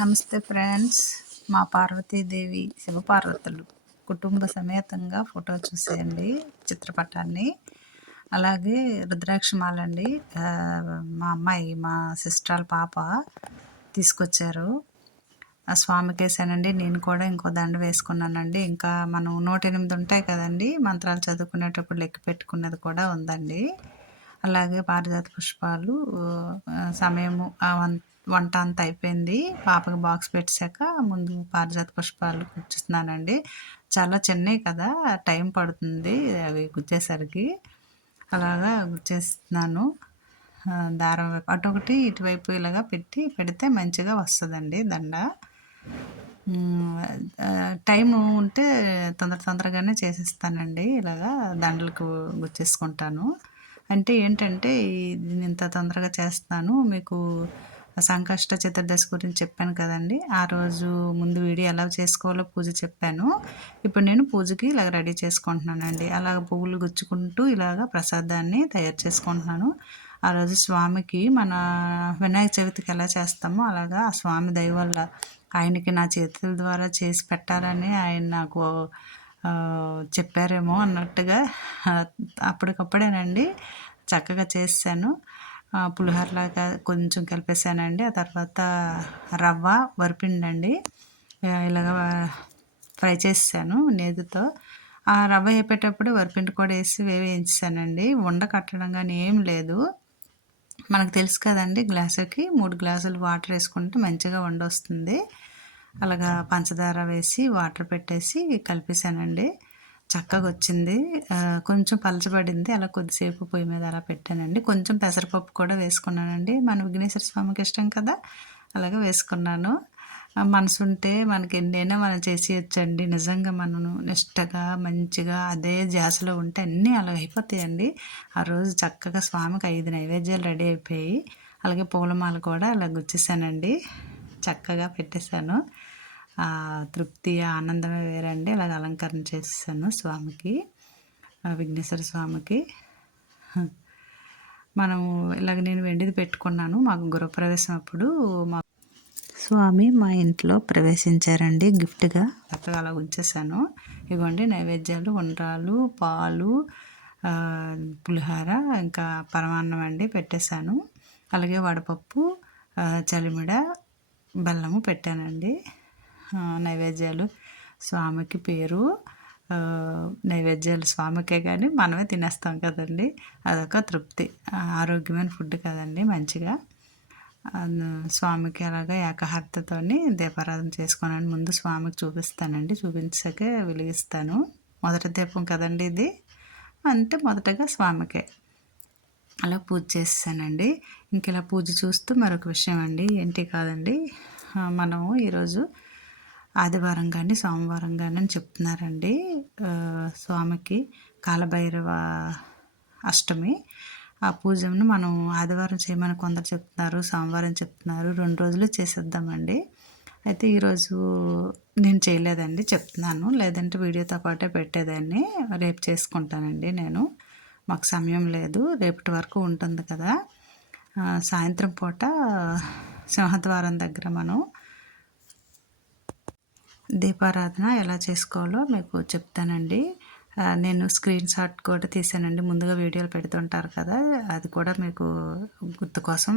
నమస్తే ఫ్రెండ్స్. మా పార్వతీదేవి శివపార్వతులు. కుటుంబ సమేతంగా ఫోటో చూసేయండి చిత్రపటాన్ని. అలాగే రుద్రాక్షమాలండి. మా అమ్మాయి మా సిస్టర్ పాప తీసుకొచ్చారు. ఆ స్వామికి వేసానండి నేను కూడా ఇంకో దండ వేసుకున్నానండి. ఇంకా మనం నూట ఎనిమిది ఉంటాయి కదండి. మంత్రాలు చదువుకునేటప్పుడు లెక్క పెట్టుకున్నది కూడా ఉందండి. అలాగే పారిజాత పుష్పాలు సమయము వంట అంతా అయిపోయింది. పాపకి బాక్స్ పెట్టాక ముందు పారిజాత పుష్పాలు గుర్తిస్తున్నానండి. చాలా చిన్నవి కదా టైం పడుతుంది అవి గుచ్చేసరికి. అలాగా గుచ్చేస్తున్నాను. దారం వైపు అటు ఒకటి ఇటువైపు ఇలాగా పెట్టి పెడితే మంచిగా వస్తుందండి దండ. టైం ఉంటే తొందర తొందరగానే చేసేస్తానండి. ఇలాగా దండలకు గుచ్చేసుకుంటాను. అంటే ఏంటంటే ఇది ఇంత తొందరగా చేస్తాను మీకు సంకష్ట చతుర్దశి గురించి చెప్పాను కదండి. ఆ రోజు ముందు వీడియో ఎలా చేసుకోవాలో పూజ చెప్పాను. ఇప్పుడు నేను పూజకి ఇలా రెడీ చేసుకుంటున్నానండి. అలాగ పువ్వులు గుచ్చుకుంటూ ఇలాగ ప్రసాదాన్ని తయారు చేసుకుంటున్నాను. ఆ రోజు స్వామికి మన వినాయక చవితికి ఎలా చేస్తామో అలాగా ఆ స్వామి దయ వల్ల ఆయనకి నా చేతుల ద్వారా చేసి పెట్టాలని ఆయన నాకు చెప్పారేమో అన్నట్టుగా అప్పటికప్పుడేనండి చక్కగా చేశాను. పులిహోరలాగా కొంచెం కలిపేసానండి. ఆ తర్వాత రవ్వ వరిపిండి అండి ఇలాగ ఫ్రై చేసాను నేతితో. ఆ రవ్వ వేపేటప్పుడు వరిపిండి కూడా వేసి వేయించానండి ఉండ కట్టడం కానీ ఏం లేదు. మనకు తెలుసు కదండి గ్లాసుకి మూడు గ్లాసులు వాటర్ వేసుకుంటే మంచిగా వండొస్తుంది. అలాగా పంచదార వేసి వాటర్ పెట్టేసి కలిపేసానండి. చక్కగా వచ్చింది కొంచెం పలచబడింది. అలా కొద్దిసేపు పొయ్యి మీద అలా పెట్టానండి. కొంచెం పెసరపప్పు కూడా వేసుకున్నానండి. మన విఘ్నేశ్వర స్వామికి ఇష్టం కదా అలాగే వేసుకున్నాను. మనసు ఉంటే మనకి ఎన్నైనా మనం చేసేయచ్చండి. నిజంగా మనం నిష్టగా మంచిగా అదే జాసలో ఉంటే అన్నీ అలా అయిపోతాయండి. ఆ రోజు చక్కగా స్వామికి ఐదు నైవేద్యాలు రెడీ అయిపోయి అలాగే పూలమాల కూడా అలా గుచ్చేసానండి. చక్కగా పెట్టేశాను. తృప్తి ఆనందమే వేరండి. అలాగ అలంకరణ చేసేసాను స్వామికి విఘ్నేశ్వర స్వామికి. మనము ఇలాగ నేను వెండిది పెట్టుకున్నాను మాకు గృహప్రవేశం అప్పుడు మా స్వామి మా ఇంట్లో ప్రవేశించారండి గిఫ్ట్గా. చక్కగా అలా ఉంచేసాను ఇవ్వండి నైవేద్యాలు ఉండ్రాలు పాలు పులిహార పులిహోర ఇంకా పరమాన్నం అండి పెట్టేశాను. అలాగే వడపప్పు చలిమిడ బెల్లము పెట్టానండి. నైవేద్యాలు. స్వామికి పేరు నైవేద్యాలు స్వామికే కానీ మనమే తినేస్తాం కదండి. అదొక తృప్తి. ఆరోగ్యమైన ఫుడ్ కదండి మంచిగా. స్వామికి అలాగా ఏకహారతతోని దీపారాధన చేసుకోనండి ముందు స్వామికి చూపిస్తానండి. చూపించాకే వెలిగిస్తాను. మొదటి దీపం కదండి ఇది. అంటే మొదటగా స్వామికే. అలా పూజ చేస్తానండి ఇంక ఇలా పూజ చూస్తూ మరొక విషయం అండి. ఏంటి కాదండి మనము ఈరోజు ఆదివారం కానీ సోమవారం కానీ అని చెప్తున్నారండి. స్వామికి కాలభైరవ అష్టమి. ఆ పూజను మనం ఆదివారం చేయమని కొందరు చెప్తున్నారు సోమవారం చెప్తున్నారు. రెండు రోజులు చేసేద్దామండి. అయితే ఈరోజు నేను చేయలేదండి చెప్తున్నాను. లేదంటే వీడియోతో పాటే పెట్టేదాన్ని. రేపు చేసుకుంటానండి నేను. మాకు సమయం లేదు రేపటి వరకు ఉంటుంది కదా. సాయంత్రం పూట సింహద్వారం దగ్గర మనం దీపారాధన ఎలా చేసుకోవాలో మీకు చెప్తానండి. నేను స్క్రీన్ షాట్ కూడా తీసానండి. ముందుగా వీడియోలు పెడుతుంటారు కదా అది కూడా మీకు గుర్తు కోసం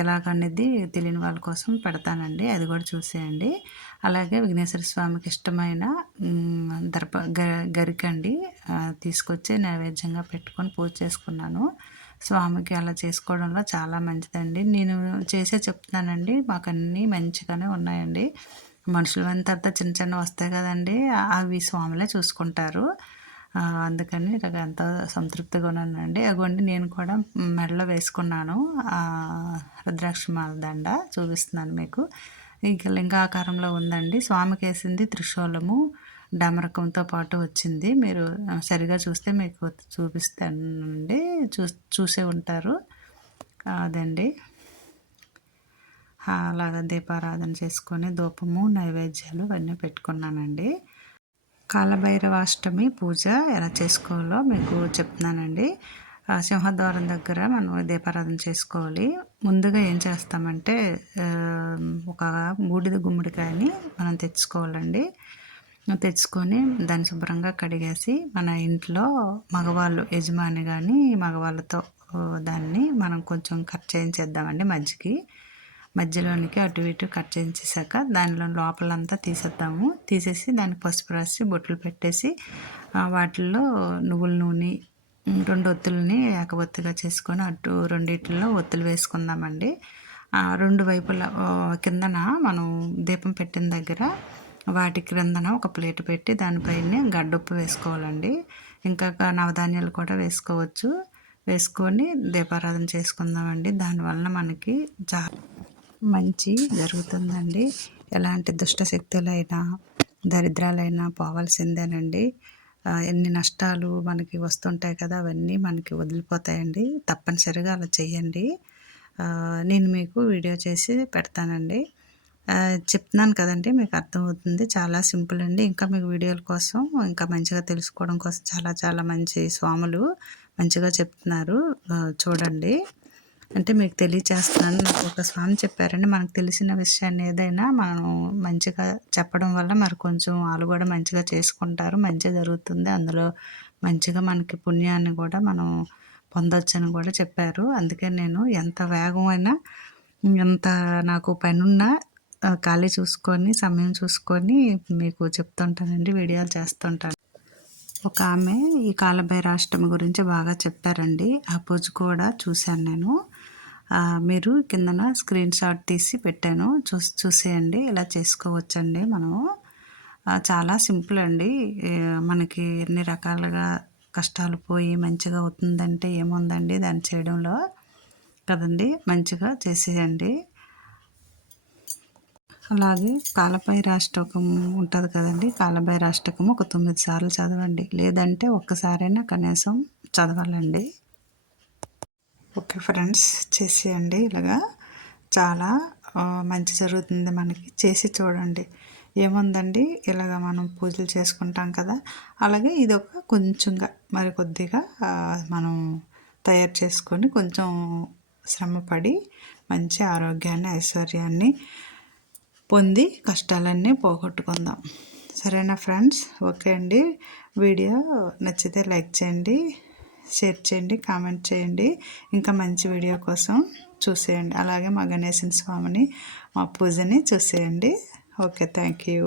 ఎలాగనేది తెలియని వాళ్ళ కోసం పెడతానండి. అది కూడా చూసేయండి. అలాగే విఘ్నేశ్వర స్వామికి ఇష్టమైన దర్ప గ గరికండి తీసుకొచ్చి నైవేద్యంగా పెట్టుకొని పూజ చేసుకున్నాను. స్వామికి అలా చేసుకోవడంలో చాలా మంచిదండి. నేను చేసే చెప్తానండి మాకు అన్నీ మంచిగానే ఉన్నాయండి. మనుషులు అయిన తర్వాత చిన్న చిన్న వస్తాయి కదండి. ఆ- అవి స్వామిలే చూసుకుంటారు. అందుకని నాకు ఎంతో సంతృప్తిగా ఉన్నానండి. అగోండి నేను కూడా మెడలో వేసుకున్నాను. రుద్రాక్ష రుద్రాక్షమాల దండ చూపిస్తున్నాను మీకు. ఇంకా లింగాకారంలో ఉందండి. స్వామికి వేసింది త్రిశూలము డమరకంతో పాటు వచ్చింది. మీరు సరిగా చూస్తే మీకు చూపిస్తానండి. చూ చూసే ఉంటారు. అదండి. అలాగా దీపారాధన చేసుకొని ధూపము నైవేద్యాలు అన్నీ పెట్టుకున్నానండి. కాలభైరవాష్టమి పూజ ఎలా చేసుకోవాలో మీకు చెప్తున్నానండి. ఆ సింహద్వారం దగ్గర మనం దీపారాధన చేసుకోవాలి. ముందుగా ఏం చేస్తామంటే ఒక బూడిద గుమ్మడికాయని మనం తెచ్చుకోవాలండి. తెచ్చుకొని దాన్ని శుభ్రంగా కడిగేసి మన ఇంట్లో మగవాళ్ళు యజమాని కానీ మగవాళ్ళతో దాన్ని మనం కొంచెం కట్ చేయించేద్దామండి మజ్జికి. మధ్యలోనికి అటు ఇటు కట్ చేయించేసాక దానిలో లోపలంతా తీసేద్దాము. తీసేసి దానికి పసుపు రాసి బొట్లు పెట్టేసి వాటిల్లో నువ్వుల నూనె రెండు ఒత్తుల్ని ఏకవత్తుగా చేసుకొని అటు రెండిట్లో ఒత్తులు వేసుకుందామండి. రెండు వైపుల కిందన మనం దీపం పెట్టిన దగ్గర వాటి క్రిందన ఒక ప్లేట్ పెట్టి దానిపైన గడ్డొప్పు వేసుకోవాలండి. ఇంకా నవధాన్యాలు కూడా వేసుకోవచ్చు. వేసుకొని దీపారాధన చేసుకుందామండి. దానివల్ల మనకి చాలా మంచి జరుగుతుందండి. ఎలాంటి దుష్ట శక్తులైనా దరిద్రాలైనా పోవాల్సిందేనండి. ఎన్ని నష్టాలు మనకి వస్తుంటాయి కదా అవన్నీ మనకి వదిలిపోతాయండి. తప్పనిసరిగా అలా చేయండి నేను మీకు వీడియో చేసి పెడతానండి. చెప్తున్నాను కదండి మీకు అర్థమవుతుంది. చాలా సింపుల్ అండి. ఇంకా మీకు వీడియోల కోసం ఇంకా మంచిగా తెలుసుకోవడం కోసం చాలా చాలా మంచి స్వాములు మంచిగా చెప్తున్నారు. చూడండి. అంటే మీకు తెలియచేస్తున్నాను నాకు ఒక స్వామి చెప్పారండి. మనకు తెలిసిన విషయాన్ని ఏదైనా మనం మంచిగా చెప్పడం వల్ల మరి కొంచెం వాళ్ళు కూడా మంచిగా చేసుకుంటారు మంచిగా జరుగుతుంది. అందులో మంచిగా మనకి పుణ్యాన్ని కూడా మనం పొందొచ్చని కూడా చెప్పారు. అందుకే నేను ఎంత వేగమైనా ఎంత నాకు పనున్నా ఖాళీ చూసుకొని సమయం చూసుకొని మీకు చెప్తుంటానండి వీడియోలు చేస్తుంటాను. ఒక ఆమె ఈ కాలభైరాష్టమి గురించి బాగా చెప్పారండి. ఆ పూజ కూడా చూశాను నేను. మీరు కిందన స్క్రీన్ షాట్ తీసి పెట్టాను. చూసి చూసేయండి. ఇలా చేసుకోవచ్చండి మనము. చాలా సింపుల్ అండి. మనకి ఎన్ని రకాలుగా కష్టాలు పోయి మంచిగా అవుతుందంటే ఏముందండి దాన్ని చేయడంలో? కదండి మంచిగా చేసేయండి. అలాగే కాలభైరాష్టకం ఉంటుంది కదండి. కాలభైరాష్టకం ఒక తొమ్మిది సార్లు చదవండి. లేదంటే ఒక్కసారైనా కనీసం చదవాలండి. ఓకే ఫ్రెండ్స్ చేసేయండి ఇలాగా. చాలా మంచి జరుగుతుంది మనకి. చేసి చూడండి. ఏముందండి? ఇలాగ మనం పూజలు చేసుకుంటాం కదా. అలాగే ఇది ఒక కొంచెంగా మరి కొద్దిగా మనం తయారు చేసుకొని కొంచెం శ్రమపడి మంచి ఆరోగ్యాన్ని ఐశ్వర్యాన్ని పొంది కష్టాలన్నీ పోగొట్టుకుందాం. సరేనా ఫ్రెండ్స్? ఓకే అండి. వీడియో నచ్చితే లైక్ చేయండి షేర్ చేయండి కామెంట్ చేయండి. ఇంకా మంచి వీడియో కోసం చూసేయండి. అలాగే మా గణేశన్ స్వామిని మా పూజని చూసేయండి. Okay thank you.